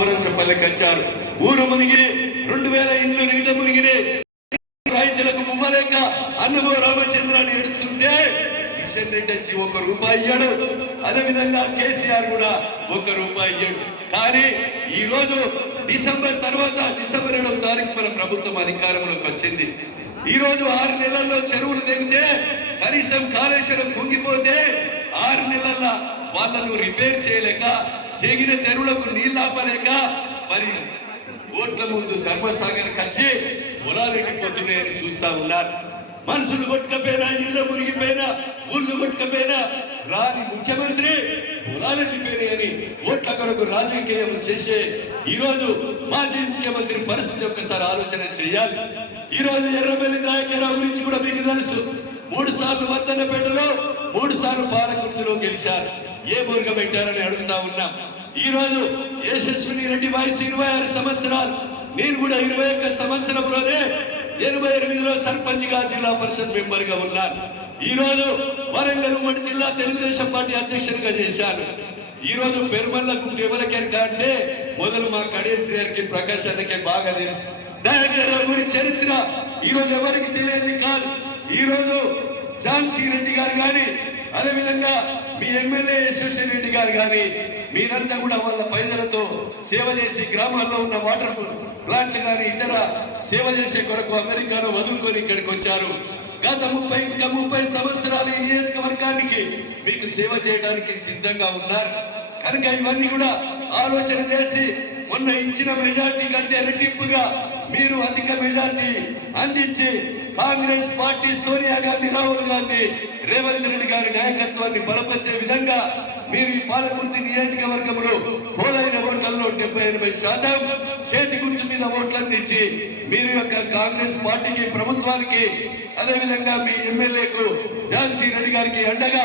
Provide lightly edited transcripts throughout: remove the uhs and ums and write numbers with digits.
చెప్పలేక వచ్చారు. ఊరు మునిగి 2000 ఇండ్లు నీట మునిగినే రైతులకు మువ్వలేక అన్నమో రామచంద్రాన్ని ఏడుస్తుంటే కిషన్ రెడ్డి వచ్చి 1 రూపాయి ఇయ్యాడు. అదేవిధంగా కేసీఆర్ కూడా 1 రూపాయి ఇయ్యాడు. కానీ ఈ రోజు డిసెంబర్ తర్వాత డిసెంబర్ 7వ తారీఖు మన ప్రభుత్వం అధికారంలోకి వచ్చింది. ఈ రోజు 6 నెలల్లో చెరువులు తెగితే కనీసం కాళేశ్వరం కుంగిపోతే 6 నెలల వాళ్ళను రిపేర్ చేయలేక తెగిన చెరువులకు నీళ్ళు ఆపలేక మరి ఓట్ల ముందు ధర్మసాగర్ కచ్చి పొలాలు ఎండిపోతున్నాయని చూస్తా ఉన్నారు. మనుషులు కొట్టుకపోయినా, ఇళ్ళు మునిగిపోయినా, ఊళ్ళు కొట్టుకపోయినా రాని ముఖ్యమంత్రి పొలాలు ఎండిపోయినాయని ఓట్ల కొరకు రాజకీయం చేసే ఈ రోజు మాజీ ముఖ్యమంత్రి పరిస్థితి ఒక్కసారి ఆలోచన చేయాలి. ఈ రోజు ఎర్రబెల్లి నాయకరావు గురించి కూడా మీకు తెలుసు. 3 సార్లు వందనపేటలో 3 సార్లు పాలకుర్తిలో గెలిచారు. ఏ బోర్గ పెట్టారని అడుగుతా ఉన్నాం. ఈ రోజు యశస్విని రెడ్డి వయసు 26 సంవత్సరాలు. నేను కూడా 21 సంవత్సరంలోనే 88లో సర్పంచ్ గా జిల్లా పరిషత్ మెంబర్ గా ఉన్నాను. ఈ రోజు వరంగల్ ఉమ్మడి జిల్లా తెలుగుదేశం పార్టీ అధ్యక్షుడిగా చేశాను. ఈ రోజు పెరుమల్ల గుంట ఎవరికెరక అంటే మొదలు మా కడేశ్వరి గారికి ప్రకాశ్ అన్నకే బాగా తెలుసు. గురి చరిత్ర ఈ రోజు ఎవరికి తెలియదు కాదు. ఈ రోజు ఝాన్సీ రెడ్డి గారు కానీ, అదేవిధంగా మీ ఎమ్మెల్యే యశస్వి రెడ్డి గారు కానీ మీరంతా కూడా వాళ్ళ పైసలతో సేవ చేసి గ్రామాల్లో ఉన్న వాటర్ ప్లాంట్లు కానీ ఇతర సేవ చేసే కొరకు అమెరికాలో వదులుకొని ఇక్కడికి వచ్చారు. గత 30 సంవత్సరాలు ఈ నియోజకవర్గానికి మీకు సేవ చేయడానికి సిద్ధంగా ఉన్నారు. కనుక ఇవన్నీ కూడా ఆలోచన చేసి మొన్న ఇచ్చిన మెజార్టీ కంటే రెట్టింపుగా మీరు అధిక మెజార్టీ అందించి కాంగ్రెస్ పార్టీ సోనియా గాంధీ, రాహుల్ గాంధీ, రేవంత్ రెడ్డి గారి నాయకత్వాన్ని బలపరిచే విధంగా మీరు ఈ పాలకుర్తి నియోజకవర్గంలో పోలైన ఓట్లలో 70-80% చేతి గుర్తు మీద ఓట్లు అందించి మీరు యొక్క కాంగ్రెస్ పార్టీకి, ప్రభుత్వానికి, అదేవిధంగా మీ ఎమ్మెల్యేకు ఝాన్సీ రెడ్డి గారికి అండగా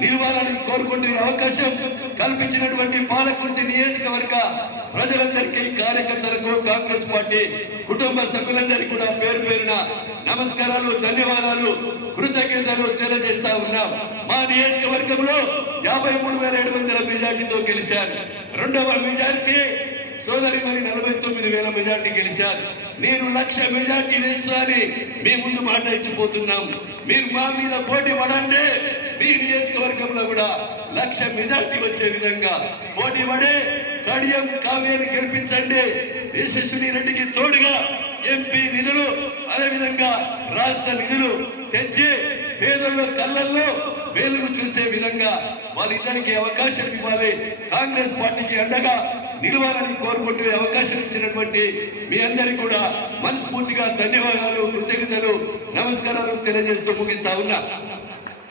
నిలవాలని కోరుకునే అవకాశం కల్పించినటువంటి పాలకుర్తి నియోజకవర్గ ప్రజలందరికీ, కార్యకర్తలకు, కాంగ్రెస్ పార్టీ కుటుంబ సభ్యులందరికీ కూడా పేరు పేరున నమస్కారాలు, ధన్యవాదాలు, కృతజ్ఞతలు తెలియజేస్తా ఉన్నాం. మా నియోజకవర్గంలో 53,700 మెజార్టీతో గెలిచారు. 2వ మెజార్టీ సోదరి మరి 49,000 మెజార్టీ గెలిచారు. నేను 1,00,000 మెజార్టీ వేస్తానని మీ ముందు మాట ఇచ్చిపోతున్నాం. మీరు మా మీద పోటీ పడండి. మీ నియోజకవర్గంలో కూడా 1,00,000 మెజార్టీ వచ్చే విధంగా పోటీ పడే కడియం కావ్యాన్ని గెలిపించండి. యశస్విని రెడ్డికి తోడుగా ఎంపీ నిధులు, అదేవిధంగా రాష్ట్ర నిధులు తెచ్చి పేదల్లో కళ్ళల్లో వెలుగు చూసే విధంగా వాళ్ళిద్దరికి అవకాశం ఇవ్వాలి. కాంగ్రెస్ పార్టీకి అండగా నిలవాలని కోరుకుంటూ అవకాశం ఇచ్చినటువంటి మీ అందరికీ కూడా మనస్ఫూర్తిగా ధన్యవాదాలు, కృతజ్ఞతలు, నమస్కారాలు తెలియజేస్తూ ముగిస్తా ఉన్నా.